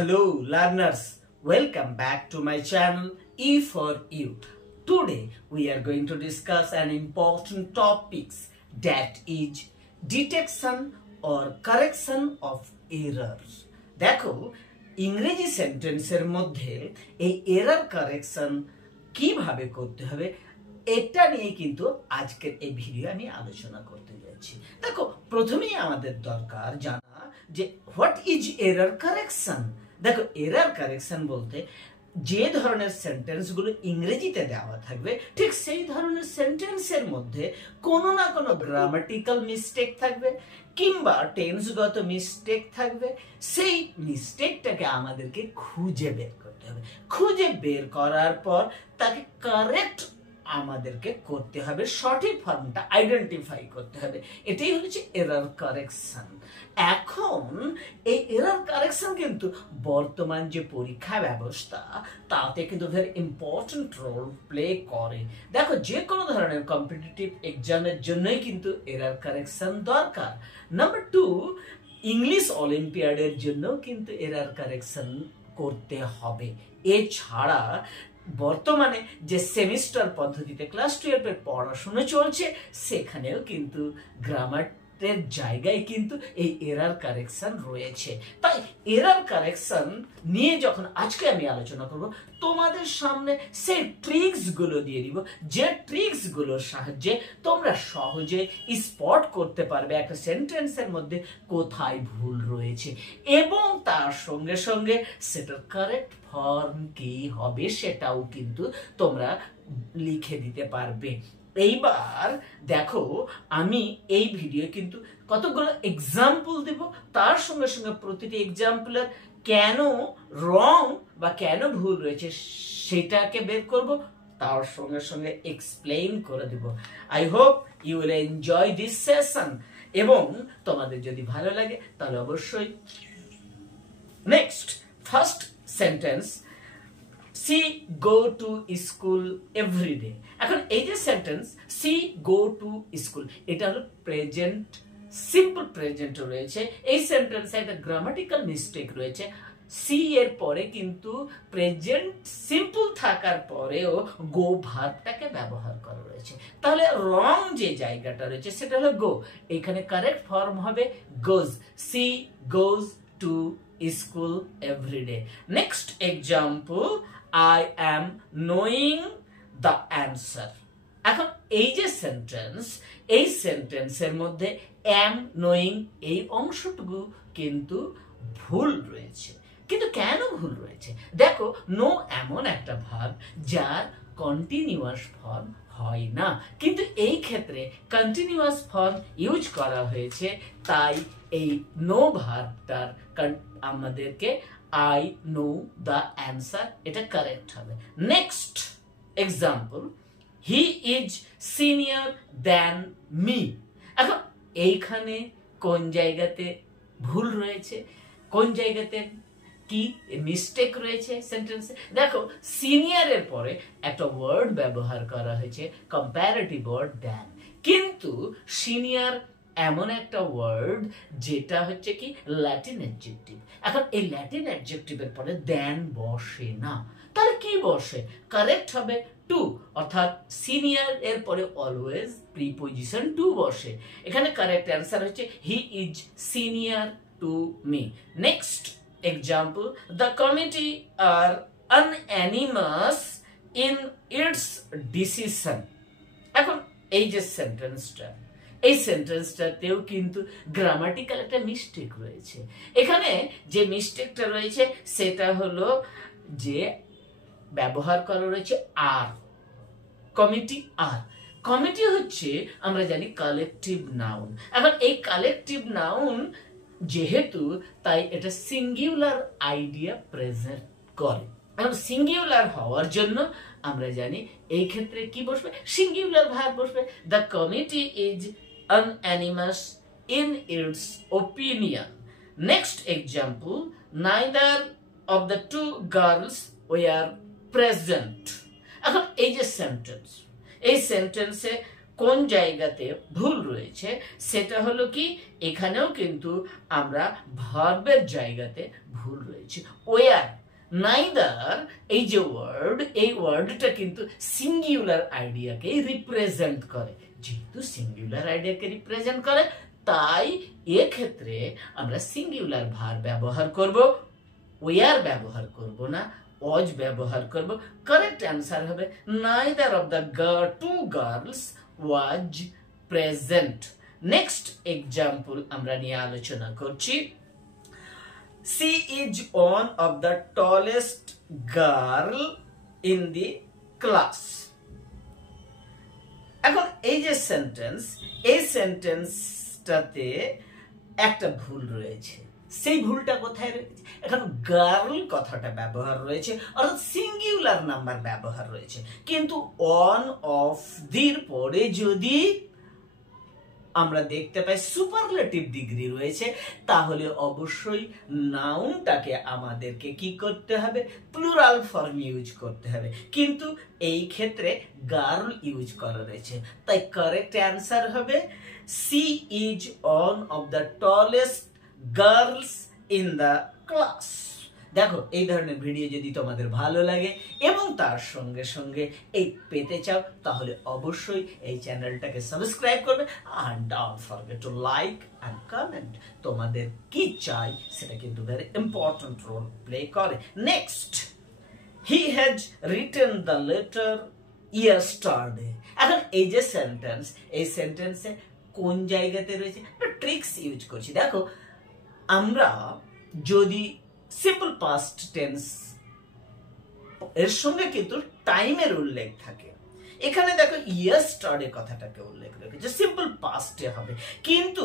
Hello learners, welcome back to my channel E for You. Today we are going to discuss an important topics that is detection or correction of errors. দেখো ইংরেজি সেন্টেন্সের মধ্যে এই error correction কিভাবে করতে হবে এটা নিয়ে কিন্তু আজকের এই ভিডিও আমি আলোচনা করতে যাচ্ছি। দেখো প্রথমেই আমাদের দরকার জানা যে হোয়াট ইজ এরর কারেকশন। দেখো এরর কারেকশন বলতে যে ধরনের সেন্টেন্সগুলো ইংরেজিতে দেওয়া থাকবে ঠিক সেই ধরনের সেন্টেন্সের মধ্যে কোনো না কোনো গ্রামাটিক্যাল মিস্টেক থাকবে কিংবা টেন্সগত মিস্টেক থাকবে, সেই মিস্টেকটাকে আমাদেরকে খুঁজে বের করতে হবে। খুঁজে বের করার পর তাকে কারেক্ট আমাদেরকে করতে হবে, সঠিক ফর্মটা আইডেন্টিফাই করতে হবে। এটাই হচ্ছে এরর কারেকশন। এখন এই এরর কারেকশন কিন্তু বর্তমান যে পরীক্ষা ব্যবস্থা তাতে কিন্তু ভেরি ইম্পর্টেন্ট রোল প্লে করে। দেখো যে কোনো ধরনের কম্পিটিটিভ এক্সামের জন্যই কিন্তু এরর কারেকশন দরকার। নাম্বার 2, ইংলিশ অলিম্পিয়াডের জন্য কিন্তু এরর কারেকশন করতে হবে। এছাড়া বর্তমানে যে সেমিস্টার পদ্ধতিতে ক্লাস 12 এর পড়াশোনা চলছে সেখানেও কিন্তু গ্রামারের জায়গায় কিন্তু এই এরর কারেকশন রয়েছে। তাই এরর কারেকশন নিয়ে যখন আজকে আমি আলোচনা করব তোমাদের সামনে সেই ট্রিক্স গুলো দিয়ে দিব, যে ট্রিক্স গুলোর সাহায্যে তোমরা সহজে স্পট করতে পারবে একটা সেন্টেন্সের মধ্যে কোথায় ভুল রয়েছে এবং তার সঙ্গে সঙ্গে সেটার কারেক্ট ফর্ম কি হবে সেটাও কিন্তু তোমরা লিখে দিতে পারবে। এইবার দেখো আমি এই ভিডিও কিন্তু কতগুলো এক্সাম্পল দেব, তার সঙ্গে সঙ্গে প্রতিটি এক্সাম্পলের কেন রং বা কেন ভুল রয়েছে সেটাকে বের করব, তার সঙ্গে সঙ্গে এক্সপ্লেইন করে দেব। I hope you will enjoy this session এবং তোমাদের যদি ভালো লাগে তাহলে অবশ্যই next first sentence she go to school everyday. এখন এই যে sentence she go to school এটা হলো প্রেজেন্ট সিম্পল প্রেজেন্ট রয়েছে। এই সেন্টেন্সে একটা গ্রামাটিক্যাল মিস্টেক রয়েছে। সি এর পরে কিন্তু প্রেজেন্ট সিম্পল থাকার পরেও গো ভার্বটাকে ব্যবহার করা রয়েছে। তাহলে রং যে জায়গাটা রয়েছে সেটা হলো গো, এখানে কারেক্ট ফর্ম হবে goes. She goes to school everyday. Next example I am knowing the answer. এখন এই যে সেন্টেন্স এই সেন্টেন্সের মধ্যে am knowing এই অংশটুকু কিন্তু ভুল রয়েছে। কিন্তু কেন ভুল রয়েছে? দেখো নো এমন একটা ভার্ব যার কন্টিনিউয়াস ফর্ম হয় না, কিন্তু এই ক্ষেত্রে কন্টিনিউয়াস ফর্ম ইউজ করা হয়েছে। তাই এই নো ভার্বটার আমাদেরকে I know the answer এটা কারেক্ট হবে। Next example he is senior than me. এখন এইখানে কোন জায়গাতে ভুল রয়েছে, কোন জায়গাতে কি মিস্টেক রয়েছে সেন্টেন্সে? দেখো সিনিয়রের পরে একটা ওয়ার্ড ব্যবহার করা হয়েছে কম্পারেটিভ ওয়ার্ড দ্যান, কিন্তু সিনিয়র এমন একটা ওয়ার্ড যেটা হচ্ছে কি ল্যাটিন অ্যাডজেক্টিভ। এখন এই ল্যাটিন অ্যাডজেক্টিভের পরে দ্যান বসে না, তাহলে কি বসে? কারেক্ট হবে টু, অর্থাৎ সিনিয়র এর পরে অলওয়েজ প্রিপজিশন টু বসে। এখানে কারেক্ট অ্যান্সার হচ্ছে he is senior to me. Next example the committee are unanimous in its decision. এখন এই যে সেন্টেন্সটা এই সেন্টেন্সটাতেও কিন্তু গ্রামাটিক্যাল একটা মিস্টেক রয়েছে। এখানে যে মিস্টেকটা রয়েছে সেটা হলো যে ব্যবহার করা রয়েছে আর, কমিটি আর। কমিটি হচ্ছে আমরা জানি কালেকটিভ নাউন। এখন এই কালেকটিভ নাউন যেহেতু তাই এটা সিঙ্গুলার আইডিয়া প্রেজেন্ট করে। এখন সিঙ্গুলার হওয়ার জন্য আমরা জানি এই ক্ষেত্রে কি বসবে? সিঙ্গুলার ভার্ব বসবে। The committee is unanimous in its opinion. Next example, neither of the two girls were present. এখন এই যে সেন্টেন্স এই সেন্টেন্সে কোন জায়গাতে ভুল রয়েছে সেটা হলো কি, এখানেও কিন্তু আমরা ভার্বের জায়গাতে ভুল রয়েছে। ওয়ার নাইদার এই যে ওয়ার্ড, এই ওয়ার্ডটা কিন্তু সিঙ্গুলার আইডিয়াকে রিপ্রেজেন্ট করে। যেহেতু সিঙ্গুলার আইডিয়াকে রিপ্রেজেন্ট করে, তাই এক্ষেত্রে আমরা সিঙ্গুলার ভার্ব ব্যবহার করব, ওয়ার ব্যবহার করব না, ওয়াজ ব্যবহার করব। কারেক্ট অ্যান্সার হবে neither of the two girls was present. Next example আমরা নিয়ে আলোচনা করছি। She is one of the tallest girl in the class. এখন এই যে সেন্টেন্স, এই সেন্টেন্সটাতে একটা ভুল রয়েছে। সেই ভুলটা কোথায় রয়েছে? এখন গার্ল কথাটা ব্যবহার রয়েছে, অর্থাৎ সিঙ্গুলার নাম্বার ব্যবহার রয়েছে, কিন্তু অন অফ দির পরে যদি আমরা দেখতে পাই সুপারলেটিভ ডিগ্রি রয়েছে, তাহলে অবশ্যই নাউনটাকে আমাদেরকে কি করতে হবে? প্লুরাল ফর্ম ইউজ করতে হবে, কিন্তু এই ক্ষেত্রে গার্ল ইউজ করা রয়েছে। তাই কারেক্ট অ্যান্সার হবে she is one of the tallest girls in the class. দেখো, এই ধরনের ভিডিও যদি তোমাদের ভালো লাগে এবং তার সঙ্গে সঙ্গে এই পেতে চাও, তাহলে অবশ্যই এই চ্যানেলটাকে সাবস্ক্রাইব করবে। আর don't forget to like and comment. তোমাদের কি চাই সেটা কিন্তু ভেরি ইম্পর্টেন্ট রোল প্লে করে। Next, he has written the letter yesterday. এখন এই যে সেন্টেন্স, এই সেন্টেন্সে কোন জায়গাতে রয়েছে? ট্রিক্স ইউজ করছি। দেখো, আমরা যদি সিম্পল পাস্ট টেন্স এর সঙ্গে কিন্তু টাইমের উল্লেখ থাকে, এখানে দেখো ইয়েস্টারডে কথাটাকে উল্লেখ রেখেছে, সিম্পল পাস্টে হবে, কিন্তু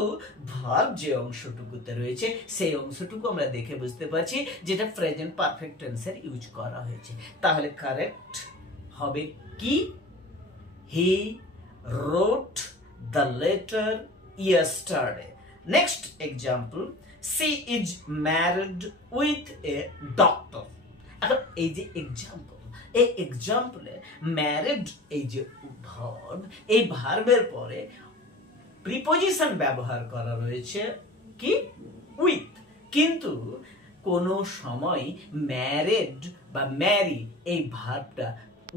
ভার্ব যে অংশটুকুতে রয়েছে সেই অংশটুকু আমরা দেখে বুঝতে পারছি যেটা প্রেজেন্ট পারফেক্ট টেন্সের ইউজ করা হয়েছে। তাহলে কারেক্ট হবে কি? He wrote the letter yesterday. Next example, she is married with a doctor. এখন এই যে এক্সাম্পল, এই এক্সাম্পলে ম্যারিড এই যে ভার্ব, এই ভার্বের পরে প্রিপোজিশন ব্যবহার করা রয়েছে কি? উইথ। কিন্তু কোন সময় ম্যারিড বা ম্যারি এই ভার্বটা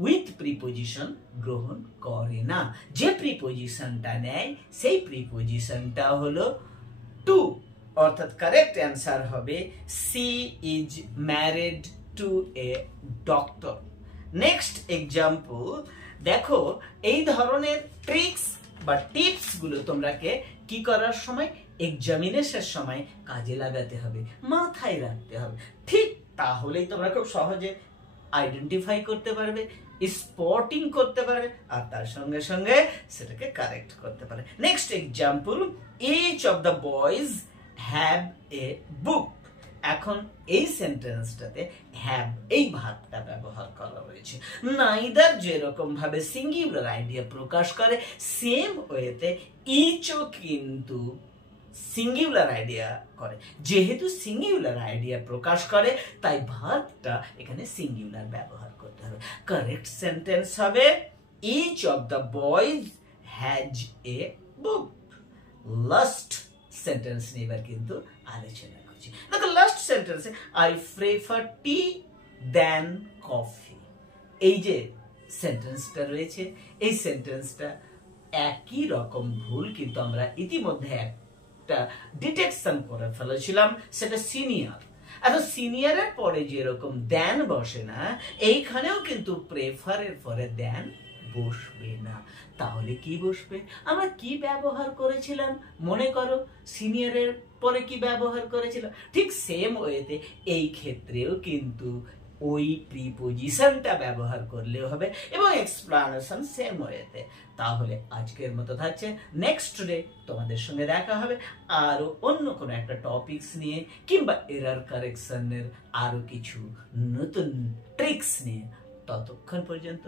উইথ প্রিপোজিশন গ্রহণ করে না। যে প্রিপোজিশনটা নেয় সেই প্রিপোজিশনটা হলো টু, অর্থাৎ কারেক্ট অ্যান্সার হবে she is married to a doctor. Next example, দেখো এই ধরনের ট্রিক্স বা টিপস গুলো তোমরাকে কি করার সময়, এক্সামিনেশনের সময় কাজে লাগাতে হবে, মাথায় রাখতে হবে। ঠিক তাহলেই তোমরা খুব সহজে আইডেন্টিফাই করতে পারবে, স্পটিং করতে পারবে, আর তার সঙ্গে সঙ্গে সেটাকে কারেক্ট করতে পারবে। Next example, each of the boys have a book. এখন এই সেন্টেন্সটাতে হ্যাভ এই ভার্বটা ব্যবহার করা হয়েছে। নাইদার যেরকম ভাবে সিঙ্গুলার আইডিয়া প্রকাশ করে, সেম ওয়েতে ইচও কিন্তু সিঙ্গুলার আইডিয়া করে। যেহেতু সিঙ্গুলার আইডিয়া প্রকাশ করে, তাই ভার্বটা এখানে সিঙ্গুলার ব্যবহার করতে হবে। কারেক্ট সেন্টেন্স হবে each of the boys has a book. Last sentence নিয়ে এবার কিন্তু আলোচনা করছি। দেখো, লাস্ট সেন্টেন্সে I prefer tea than coffee, এই যে সেন্টেন্সটা রয়েছে, এই সেন্টেন্সটা একই রকম ভুল কিন্তু আমরা ইতিমধ্যে একটা ডিটেকশন করে ফেলেছিলাম, সেটা সিনিয়র। এখন সিনিয়রের পরে যেরকম দেন বসে না, এইখানেও কিন্তু প্রেফারের পরে দেন বসবে না। তাহলে কি বসবে? আমরা কি ব্যবহার করেছিলাম মনে করো? সিনিয়রের পরে কি ব্যবহার করেছিলাম? ঠিক সেম ওয়েতে এই ক্ষেত্রেও কিন্তু ওই প্রিপোজিশনটা ব্যবহার করলেও হবে এবং এক্সপ্লানেশন সেম ওয়েতে। তাহলে আজকের মতো থাকছে, নেক্সট ডে তোমাদের সঙ্গে দেখা হবে আরো অন্য কোনো একটা টপিকস নিয়ে, কিংবা এরার কারেকশনের আরো কিছু নতুন ট্রিক্স নিয়ে। ততক্ষণ পর্যন্ত